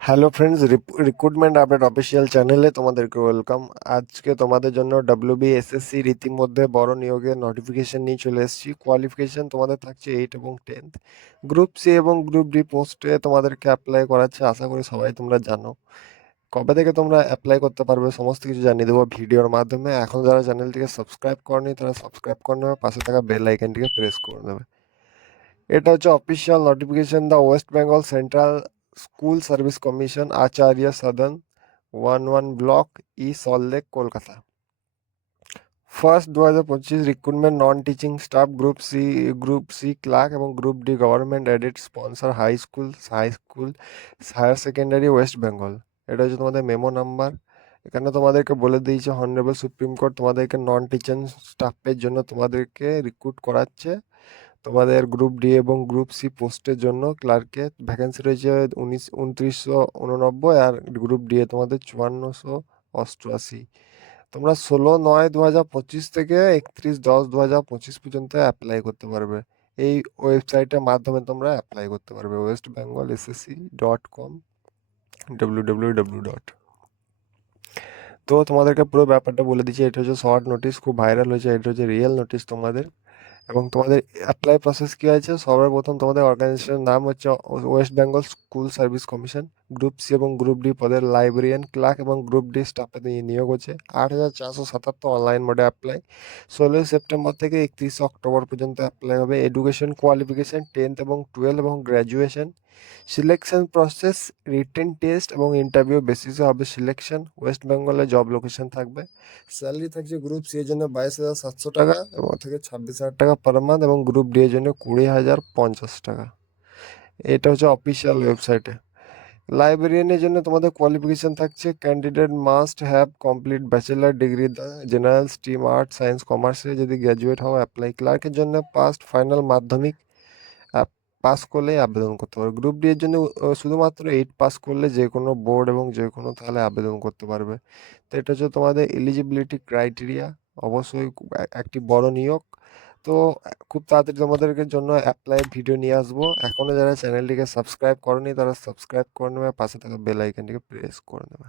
Hello friends recruitment update official চ্যানেলে তোমাদেরকে welcome আজকে তোমাদের জন্য ডাব্লিউবি এসএসসি রীতিমধ্যে বড় নিয়োগের নোটিফিকেশন নিয়ে চলে এসেছি। কোয়ালিফিকেশন তোমাদের থাকছে এইট এবং টেন্থ গ্রুপ সি এবং গ্রুপ ডি পোস্টে তোমাদেরকে অ্যাপ্লাই করাচ্ছে, আশা করি সবাই তোমরা জানো। কবে থেকে তোমরা অ্যাপ্লাই করতে পারবে সমস্ত কিছু জানিয়ে দেবো ভিডিওর মাধ্যমে। এখন যারা চ্যানেলটিকে সাবস্ক্রাইব করনি, তারা সাবস্ক্রাইব করে নেবে, পাশে থাকা বেল আইকনটিকে প্রেস করে নেবে। এটা হচ্ছে official notification the West Bengal central school service commission Acharya Sadan one one block E Salt Lake Kolkata. First দু হাজার পঁচিশ recruitment non teaching staff group C group C clerk এবং group D government aided sponsor high school high school, higher secondary West Bengal. এটা হচ্ছে তোমাদের memo number. এখানে তোমাদেরকে বলে দিয়েছে হনারেবল সুপ্রিম কোর্ট তোমাদেরকে নন টিচিং স্টাফের জন্য তোমাদেরকে রিক্রুট করাচ্ছে। তোমাদের গ্রুপ ডি এবং গ্রুপ সি পোস্টের জন্য ক্লার্কে ভ্যাকেন্সি রয়েছে উনিশ, উনত্রিশশো উননব্বই আর গ্রুপ ডি এ তোমাদের চুয়ান্নশো অষ্টআশি। তোমরা ষোলো নয় দু হাজার পঁচিশ থেকে একত্রিশ দশ দু হাজার পঁচিশ পর্যন্ত অ্যাপ্লাই করতে পারবে। এই ওয়েবসাইটের মাধ্যমে তোমরা অ্যাপ্লাই করতে পারবে। West Bengal SSC dot com W W W dot তো তোমাদেরকে পুরো ব্যাপারটা বলে দিচ্ছি। এটা হচ্ছে শর্ট নোটিশ খুব ভাইরাল হয়েছে। এটা হচ্ছে রিয়েল নোটিশ তোমাদের। এবং তোমাদের অ্যাপ্লাই প্রসেস কী আছে সবার প্রথম তোমাদের অর্গানাইজেশনের নাম হচ্ছে West Bengal school service commission group C এবং গ্রুপ ডি পদের লাইব্রেরিয়ান ক্লার্ক এবং গ্রুপ ডি স্টাফে নিয়োগ হচ্ছে। আট হাজার চারশো সাতাত্তর অনলাইন মোডে অ্যাপ্লাই ষোলোই সেপ্টেম্বর থেকে একত্রিশে অক্টোবর পর্যন্ত অ্যাপ্লাই হবে। এডুকেশন কোয়ালিফিকেশান টেন্থ এবং টুয়েলভ এবং graduation selection process written test এবং ইন্টারভিউ বেসিসে হবে সিলেকশন ওয়েস্ট বেঙ্গলে জব লোকেশন থাকবে। স্যালারি থাকছে গ্রুপ সি এর জন্য বাইশ হাজার সাতশো টাকা এবং থেকে ছাব্বিশ হাজার টাকা পার মান্থ এবং গ্রুপ ডি এর জন্য কুড়ি হাজার পঞ্চাশ টাকা। এটা হচ্ছে অফিসিয়াল ওয়েবসাইটে লাইব্রেরিয়ানের জন্য তোমাদের কোয়ালিফিকেশান থাকছে candidate must have complete bachelor degree general stream art science কমার্সে যদি গ্র্যাজুয়েট হও অ্যাপ্লাই ক্লার্কের জন্য পাস্ট ফাইনাল মাধ্যমিক পাস করলেই আবেদন করতে পারবে। গ্রুপ ডি এর জন্য শুধুমাত্র এইট পাস করলে যে কোনো বোর্ড এবং যে কোনো তাহলে আবেদন করতে পারবে। তো এটা হচ্ছে তোমাদের এলিজিবিলিটি ক্রাইটেরিয়া অবশ্যই একটি বড় নিয়োগ। তো খুব তাড়াতাড়ি তোমাদেরকে জন্য অ্যাপ্লাই ভিডিও নিয়ে আসব। এখনও যারা চ্যানেলটিকে সাবস্ক্রাইব করনি, তারা সাবস্ক্রাইব করে নেবে পাশে থাকা বেল আইকনটিকে প্রেস করে নেবে।